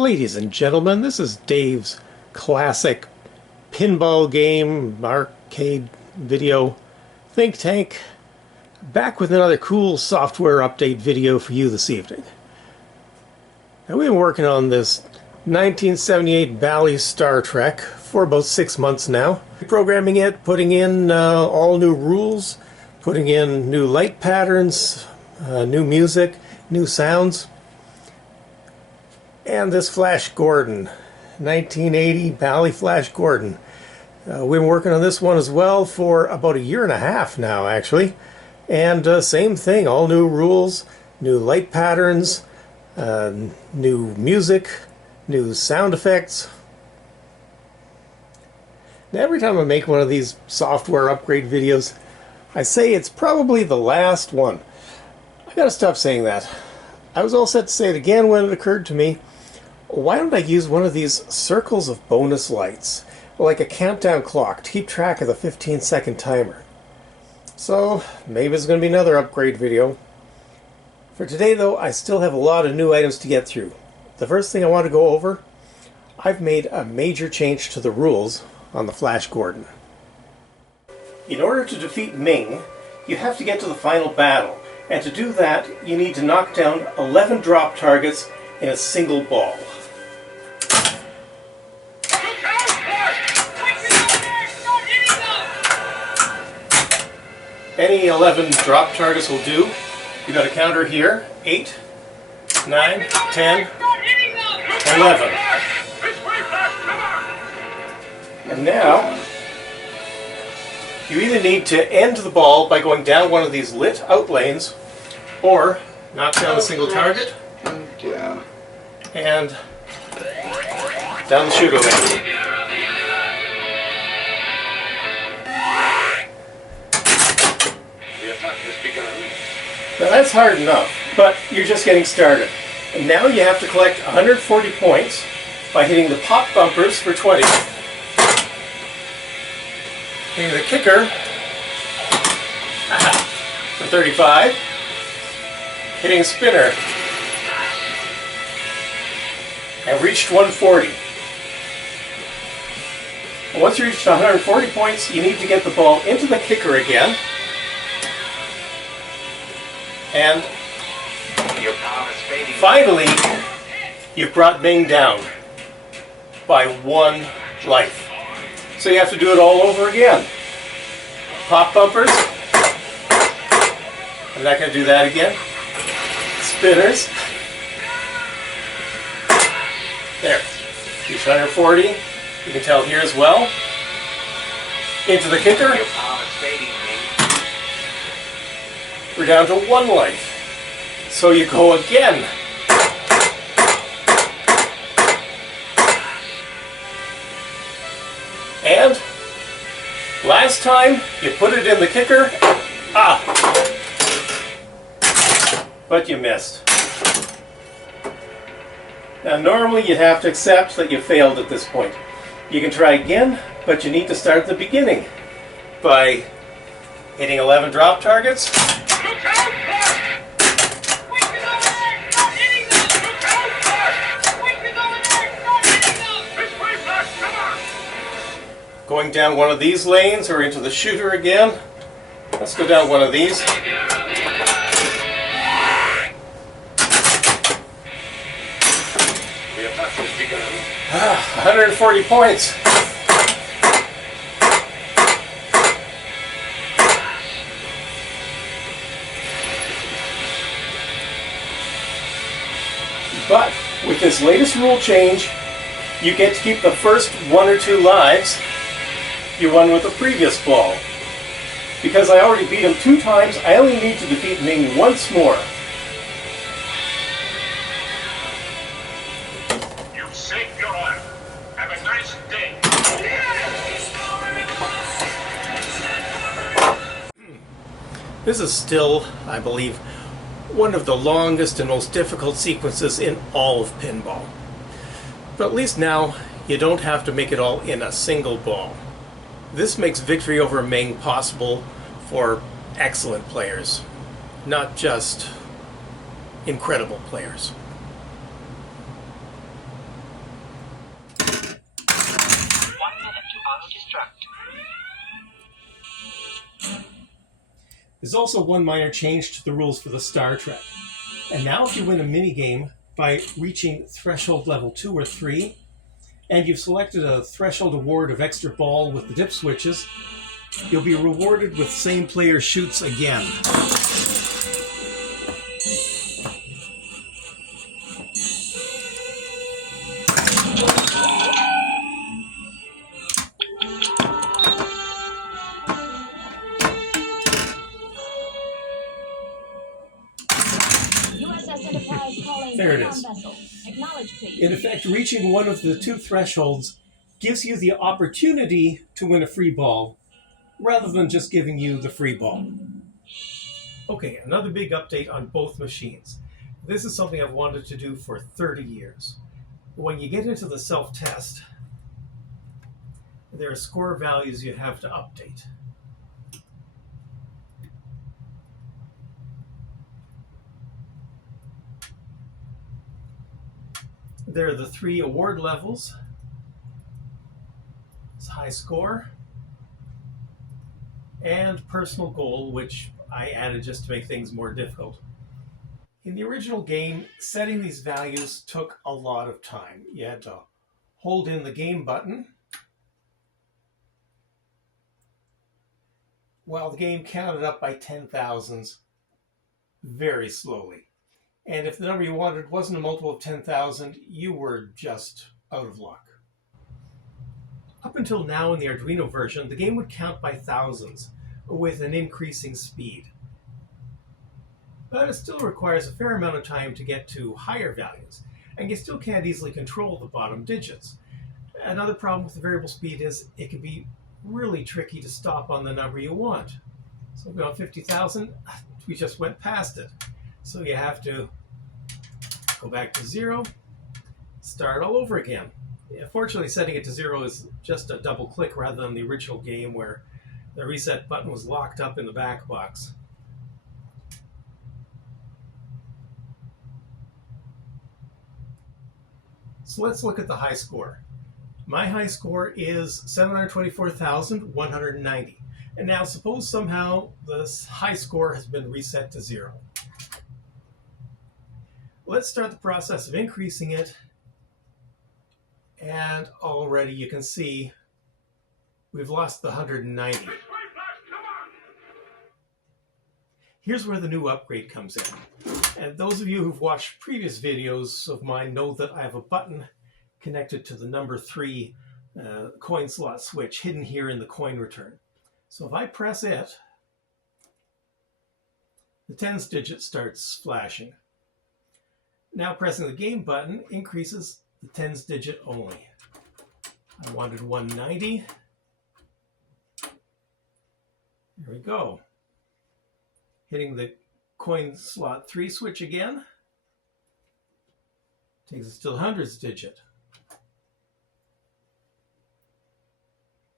Ladies and gentlemen, this is Dave's classic pinball game arcade video think tank, back with another cool software update video for you this evening. Now, we've been working on this 1978 Bally Star Trek for about 6 months now. Programming it, putting in all new rules, putting in new light patterns, new music, new sounds. And this Flash Gordon, 1980 Bally Flash Gordon. We've been working on this one as well for about 1.5 years now, actually. And same thing, all new rules, new light patterns, new music, new sound effects. Now, every time I make one of these software upgrade videos, I say it's probably the last one. I gotta stop saying that. I was all set to say it again when it occurred to me, why don't I use one of these circles of bonus lights, like a countdown clock, to keep track of the 15-second timer? So maybe it's going to be another upgrade video. For today though, I still have a lot of new items to get through. The first thing I want to go over, I've made a major change to the rules on the Flash Gordon. In order to defeat Ming, you have to get to the final battle, and to do that you need to knock down 11 drop targets in a single ball. Any 11 drop targets will do. You got a counter here, 8, 9, 10, 11. And now, you either need to end the ball by going down one of these lit out lanes, or knock down a single target, and down the pseudo lane. Now that's hard enough, but you're just getting started. And now you have to collect 140 points by hitting the pop bumpers for 20, hitting the kicker for 35, hitting spinner, and reached 140. And once you reach 140 points, you need to get the ball into the kicker again. And finally, you've brought Ming down by 1 life. So you have to do it all over again. Pop bumpers. I'm not going to do that again. Spinners. There. Reach 140. You can tell here as well. Into the kicker. We're down to 1 life. So you go again. And last time you put it in the kicker. But you missed. Now normally you'd have to accept that you failed at this point. You can try again, but you need to start at the beginning by hitting 11 drop targets. Going down one of these lanes or into the shooter again. Let's go down one of these. Ah, 140 points. But with this latest rule change, you get to keep the first 1 or 2 lives you won with the previous ball. Because I already beat him 2 times, I only need to defeat Ming once more. You've saved your life. Have a nice day. This is still, I believe, one of the longest and most difficult sequences in all of pinball. But at least now, you don't have to make it all in a single ball. This makes victory over Ming possible for excellent players, not just incredible players. There's also one minor change to the rules for the Star Trek. And now if you win a minigame by reaching threshold level 2 or 3, and you've selected a threshold award of extra ball with the dip switches, you'll be rewarded with same player shoots again. There it is. In effect, reaching one of the 2 thresholds gives you the opportunity to win a free ball, rather than just giving you the free ball. Okay, another big update on both machines. This is something I've wanted to do for 30 years. When you get into the self-test, there are score values you have to update. There are the 3 award levels. It's high score and personal goal, which I added just to make things more difficult. In the original game, setting these values took a lot of time. You had to hold in the game button while the game counted up by 10,000s very slowly. And if the number you wanted wasn't a multiple of 10,000, you were just out of luck. Up until now in the Arduino version, the game would count by thousands with an increasing speed. But it still requires a fair amount of time to get to higher values, and you still can't easily control the bottom digits. Another problem with the variable speed is it can be really tricky to stop on the number you want. So we got 50,000, we just went past it. So you have to go back to 0, start all over again. Fortunately, setting it to 0 is just a double click rather than the original game where the reset button was locked up in the back box. So let's look at the high score. My high score is 724,190. And now suppose somehow this high score has been reset to 0. Let's start the process of increasing it. And already you can see we've lost the 190. Here's where the new upgrade comes in. And those of you who've watched previous videos of mine know that I have a button connected to the number 3 coin slot switch hidden here in the coin return. So if I press it, the tens digit starts flashing. Now pressing the game button increases the tens digit only. I wanted 190. There we go. Hitting the coin slot 3 switch again takes us to the hundreds digit.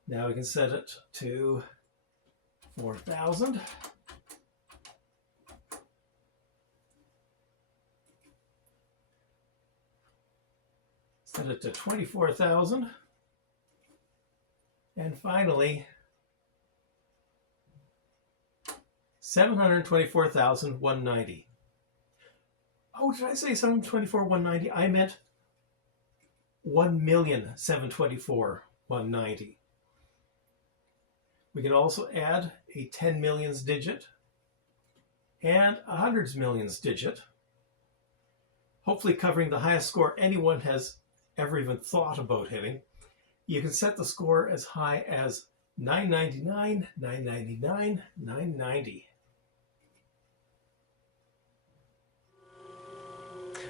Now we can set it to 4,000. Set it to 24,000. And finally, 724,190. Oh, did I say 724,190? I meant 1,724,190. We can also add a 10 millions digit and a hundreds millions digit, hopefully covering the highest score anyone has ever even thought about hitting. You can set the score as high as 999, 999, 990.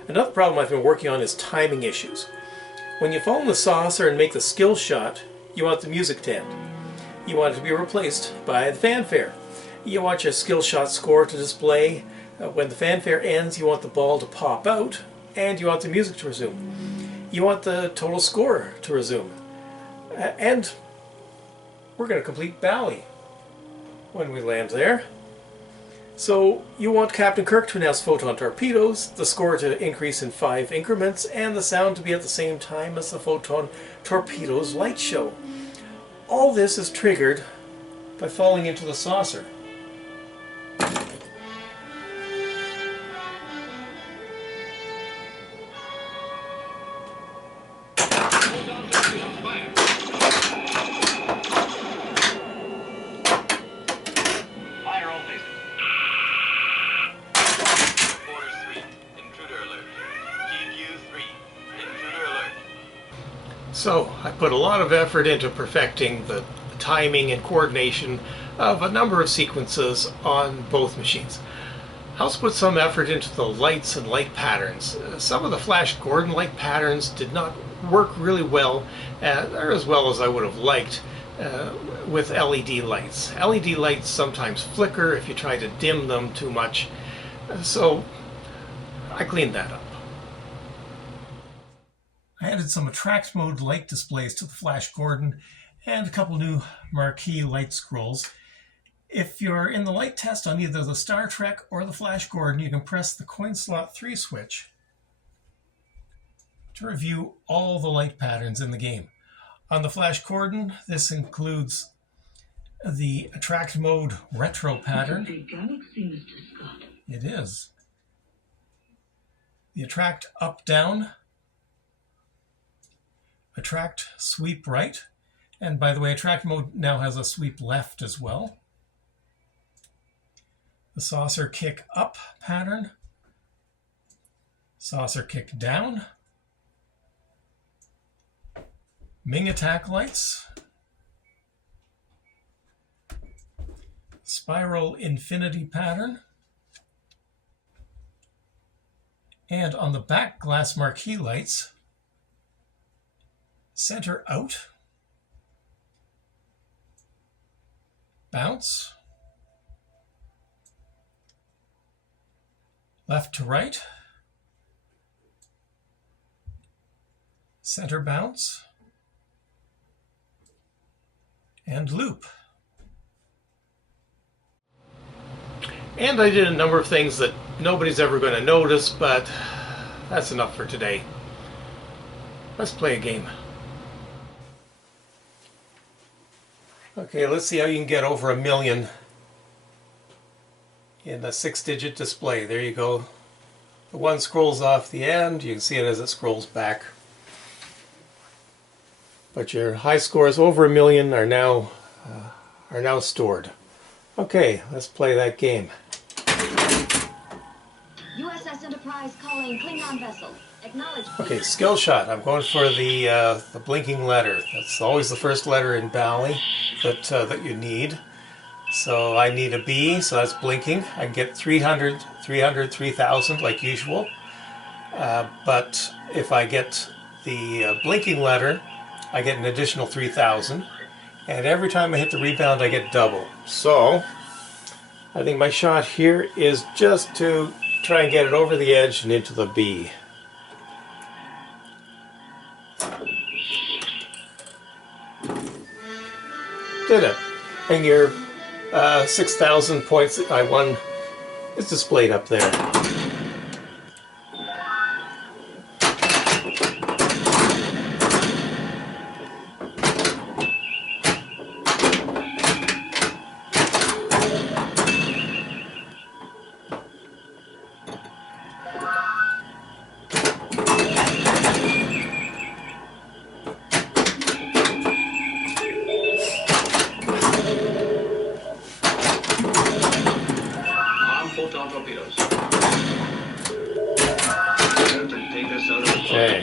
Another problem I've been working on is timing issues. When you fall in the saucer and make the skill shot, you want the music to end. You want it to be replaced by the fanfare. You want your skill shot score to display. When the fanfare ends, you want the ball to pop out, and you want the music to resume. You want the total score to resume. And we're going to complete Bally when we land there. So you want Captain Kirk to announce photon torpedoes, the score to increase in 5 increments, and the sound to be at the same time as the photon torpedoes light show. All this is triggered by falling into the saucer. So I put a lot of effort into perfecting the timing and coordination of a number of sequences on both machines. I also put some effort into the lights and light patterns. Some of the Flash Gordon light patterns did not work really well, or as well as I would have liked with LED lights. LED lights sometimes flicker if you try to dim them too much, so I cleaned that up. I added some attract mode light displays to the Flash Gordon and a couple new marquee light scrolls. If you're in the light test on either the Star Trek or the Flash Gordon, you can press the coin slot 3 switch to review all the light patterns in the game. On the Flash Gordon, this includes the attract mode retro pattern. It is. The attract up down, attract sweep right, and by the way, attract mode now has a sweep left as well. The saucer kick up pattern, saucer kick down, Ming attack lights, spiral infinity pattern, and on the back glass marquee lights, center out, bounce, left to right, center bounce, and loop. And I did a number of things that nobody's ever going to notice, but that's enough for today. Let's play a game. Okay, let's see how you can get over 1 million in a 6-digit display. There you go. The 1 scrolls off the end. You can see it as it scrolls back. But your high scores over 1 million are now stored. Okay, let's play that game. USS Enterprise calling Klingon vessel. Acknowledge. Okay, skill shot. I'm going for the blinking letter. That's always the first letter in Bally that you need. So I need a B, so that's blinking. I can get 300, 300, 3000 like usual. But if I get the blinking letter, I get an additional 3000. And every time I hit the rebound, I get double. So I think my shot here is just to try and get it over the edge and into the B. Did it. And your 6,000 points that I won is displayed up there. Torpedoes. Okay.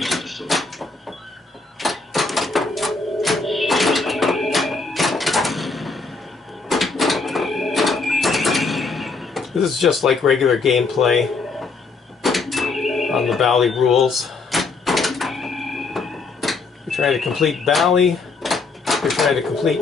This is just like regular gameplay on the Bally rules. You're trying to complete Bally. You're trying to complete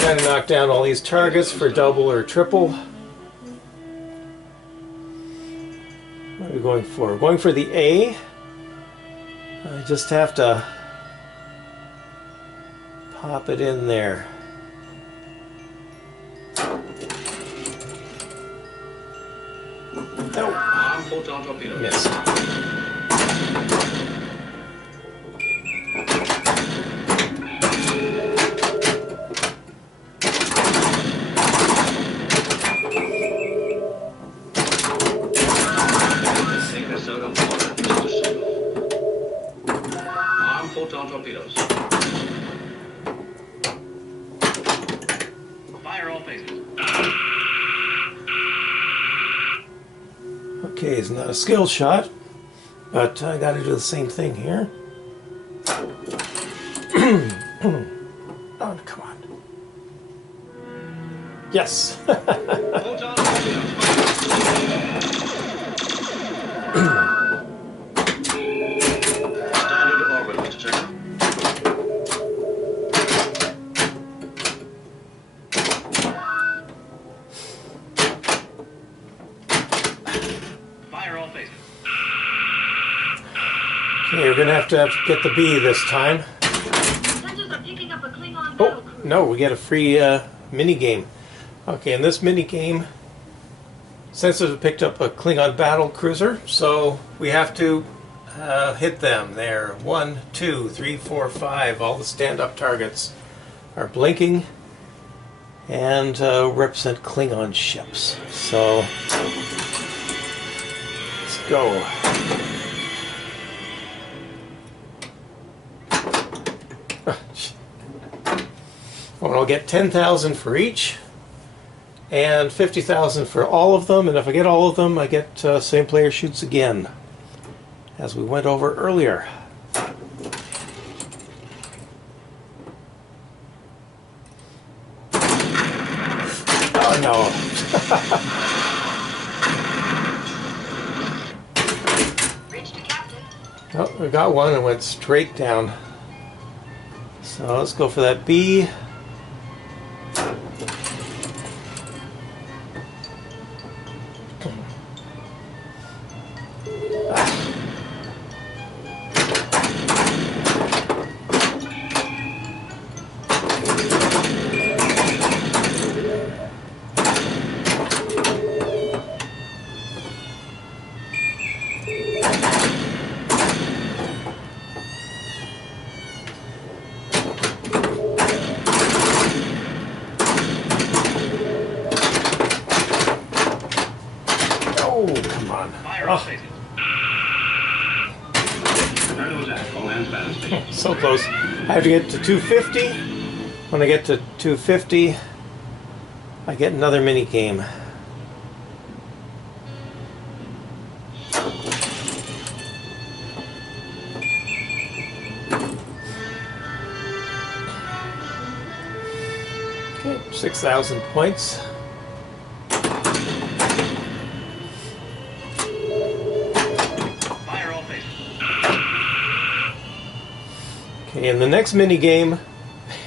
trying to knock down all these targets for double or triple. What are we going for? We're going for the A. I just have to pop it in there. Oh, missed. Okay, it's not a skill shot, but I got to do the same thing here. Oh, come on. Yes. Standard orbit, Mr. Checker. Fire all phases. Okay, we're gonna have to get the B this time. Sensors are picking up a Klingon Oh, battle cruiser. no, we get a free mini game. Okay, in this mini game, sensors have picked up a Klingon battle cruiser, so we have to hit them. There, 1, 2, 3, 4, 5. All the stand-up targets are blinking and represent Klingon ships. So let's go. Well, I'll get 10,000 for each, and 50,000 for all of them. And if I get all of them, I get same player shoots again, as we went over earlier. Oh no! Reached a captain. Oh, we got one and went straight down. So let's go for that B. Oh, come on. Fire all Oh, phases. There goes that. All hands battle station. so close. I have to get to 250. When I get to 250, I get another mini game. Okay, 6,000 points. Fire all phases. Okay, and the next mini game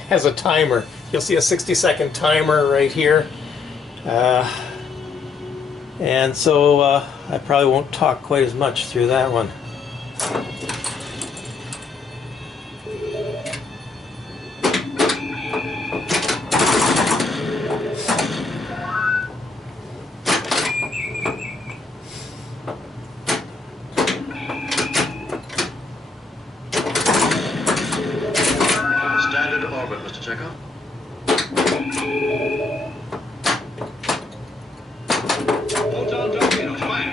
has a timer. You'll see a 60-second timer right here. And so I probably won't talk quite as much through that one. Standard orbit, Mr. Checker. Photon torpedoes, fire.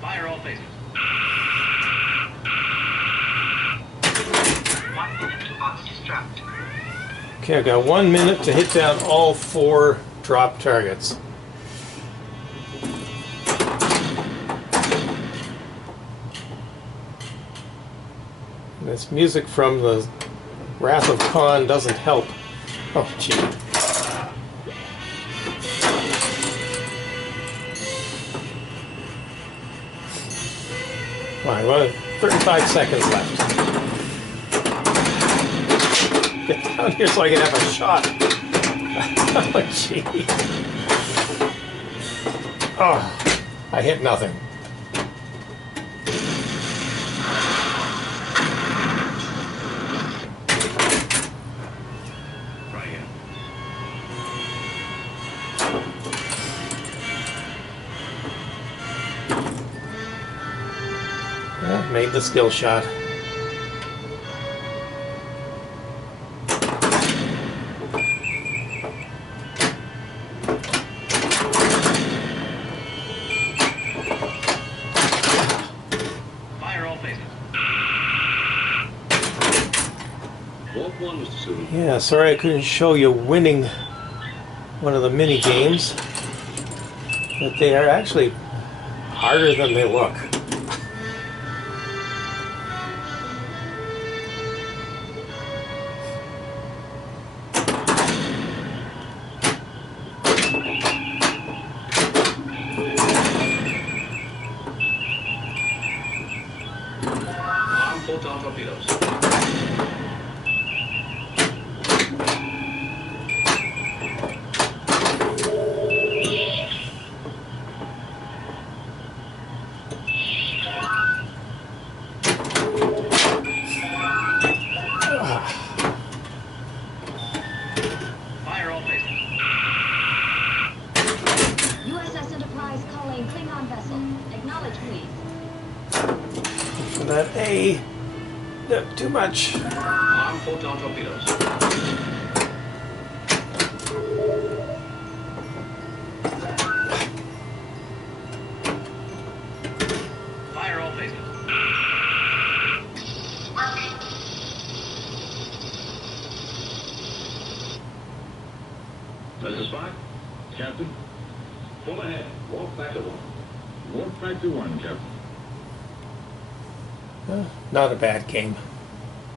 Fire all phases. 1 minute to box destruct. Okay, I've got 1 minute to hit down all 4 drop targets. This music from the Wrath of Khan doesn't help. Oh, gee. Fine, well, 35 seconds left. Get down here so I can have a shot. Oh, gee. Oh, I hit nothing. Right here. Yeah, made the skill shot. Fire all phases. Warp 1, Mr. Sulu. Yeah, sorry I couldn't show you winning one of the mini games, but they are actually harder than they look. Arm photon torpedoes. Fire all phases. USS Enterprise calling Klingon vessel. Acknowledge, please. For that A, no, too much. Arm photon torpedoes. Fire all phases. Mr. Spock? Captain? Pull ahead. Walk back to one. Walk back to one, Captain. Not a bad game.